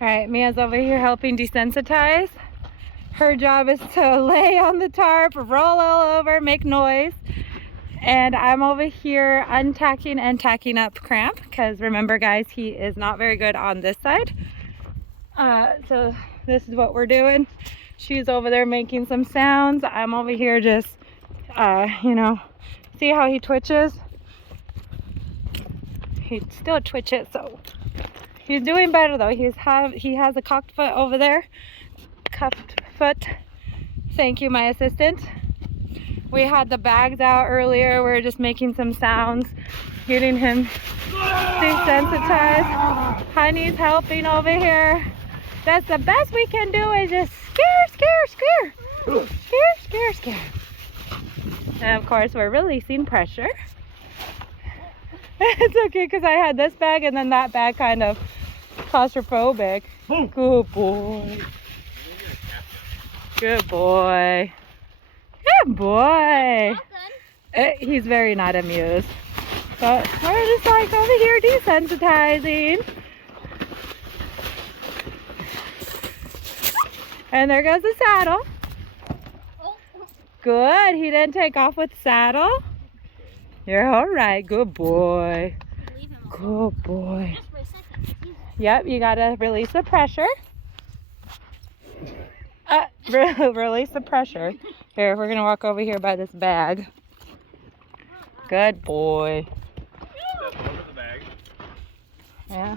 All right, Mia's over here helping desensitize. Her job is to lay on the tarp, roll all over, make noise. And I'm over here untacking and tacking up Cramp, because remember guys, he is not very good on this side. So this is what we're doing. She's over there making some sounds. I'm over here just, you know, see how he twitches? He still twitches, so he's doing better though. He has a cocked foot over there. Cuffed foot. Thank you, my assistant. We had the bags out earlier. We were just making some sounds, getting him desensitized. Honey's helping over here. That's the best we can do, is just scare. And of course, we're releasing pressure. It's okay, because I had this bag and then that bag kind of claustrophobic. Good boy. Good boy. Good boy. He's very not amused. But we're just like over here desensitizing. And there goes the saddle. Good. He didn't take off with the saddle. You're all right. Good boy. Good boy. Yep, you gotta release the pressure. Release the pressure. Here, we're gonna walk over here by this bag. Good boy. Step over the bag. Yeah.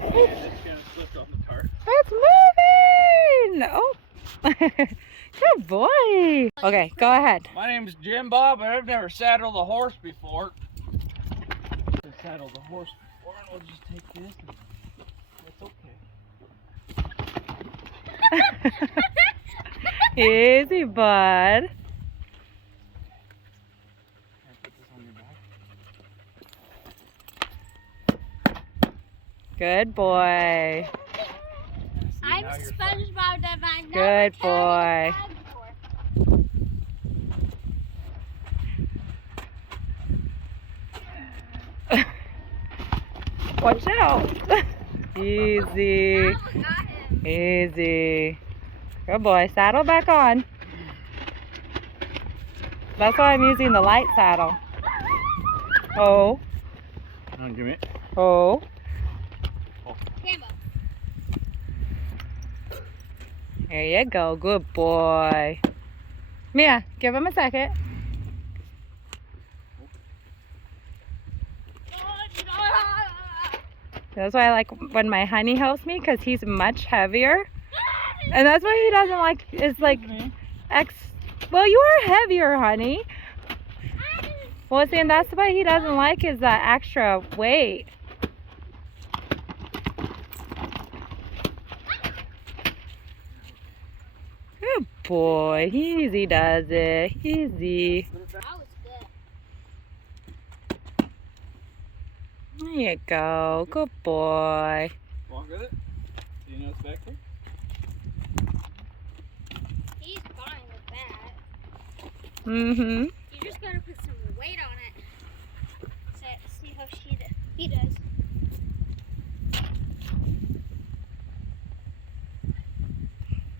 And it just kind of slipped on the tarp. It's moving! Oh. Good boy. Okay, go ahead. My name's Jim Bob, and I've never saddled a horse before. I've saddled a horse before, and we'll just take this. It's okay. Easy, bud. Good boy. I'm SpongeBob the Vine. Good boy. Watch out. Easy. Easy. Good boy. Saddle back on. That's why I'm using the light saddle. Oh. Give me it. Oh. There you go. Good boy. Mia, give him a second. That's why I like when my honey helps me, because he's much heavier. And that's why he doesn't like, is like, well, you are heavier, honey. Well, see, and that's why he doesn't like is that extra weight. Good boy. Easy does it. Easy. There you go. Good boy. Walk with it. Do you know it's back there? He's fine with that. Mm-hmm. You just gotta put some weight on it. So, see how he does.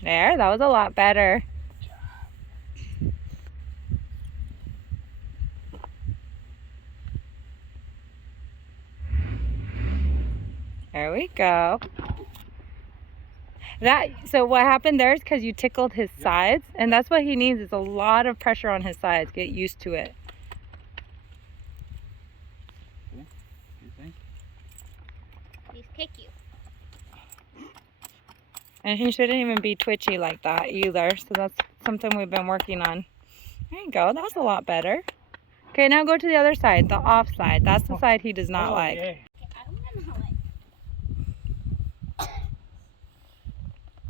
There, that was a lot better. There we go. So what happened there is because you tickled his sides, and that's what he needs, is a lot of pressure on his sides. Get used to it. You think? He's picky. And he shouldn't even be twitchy like that either. So that's something we've been working on. There you go. That was a lot better. Okay, now go to the other side, the off side. That's the side he does not like. Yay. Okay, I'm gonna let.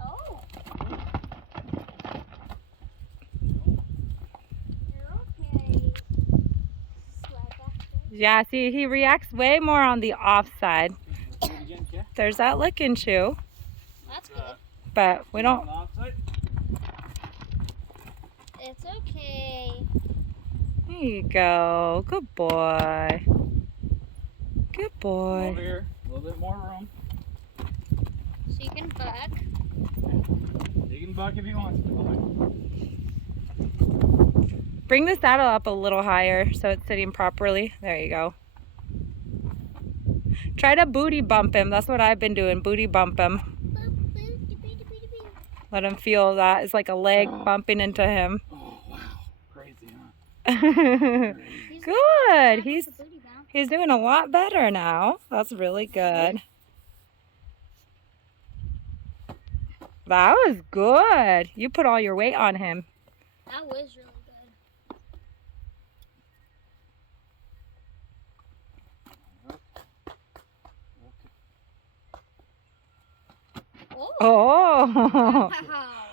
Oh. You're okay. Yeah, see, he reacts way more on the off side. There's that licking shoe. That's good. But we don't. It's okay. There you go. Good boy. Good boy. Over here, a little bit more room. So you buck. He can buck if he wants to buck. Bring the saddle up a little higher so it's sitting properly. There you go. Try to booty bump him. That's what I've been doing. Booty bump him. Let him feel that. It's like a leg bumping into him. Oh, wow. Crazy, huh? Good. He's doing a lot better now. That's really good. That was good. You put all your weight on him. That was really good. Oh. Wow,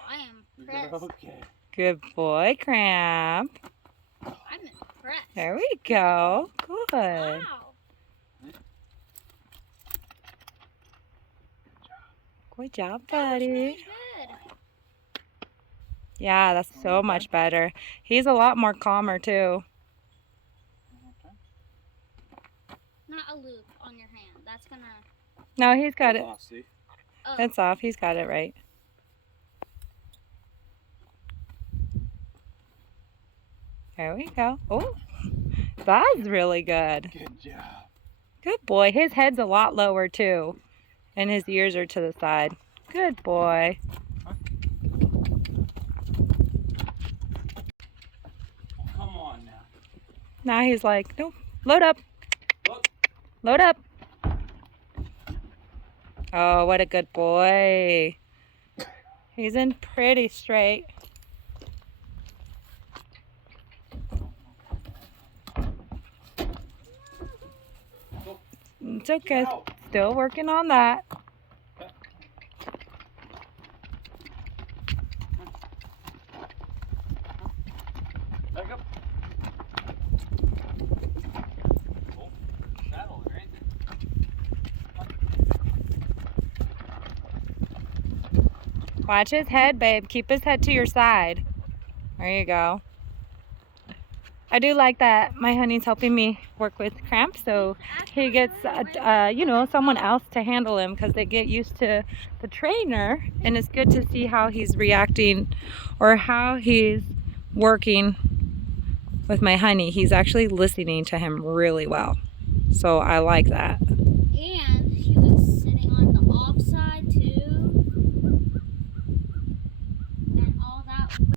I am impressed. Okay. Good boy, Cramp. I'm impressed. There we go. Good. Wow. Good job, That was buddy. really good. Yeah, that's so much better. He's a lot more calmer too. Not a loop on your hand. That's gonna. No, he's got it. Off, see? Oh. It's off. He's got it right. There we go. Oh, that's really good. Good job. Good boy. His head's a lot lower too, and his ears are to the side. Good boy. Come on now. Now he's like, nope, load up. Look. Load up. Oh, what a good boy. He's in pretty straight. It's okay. Still working on that. Back up. Oh, saddle, right? Watch his head, babe. Keep his head to your side. There you go. I do like that my honey's helping me work with Cramp, so he gets, you know, someone else to handle him because they get used to the trainer, and it's good to see how he's reacting or how he's working with my honey. He's actually listening to him really well, so I like that. And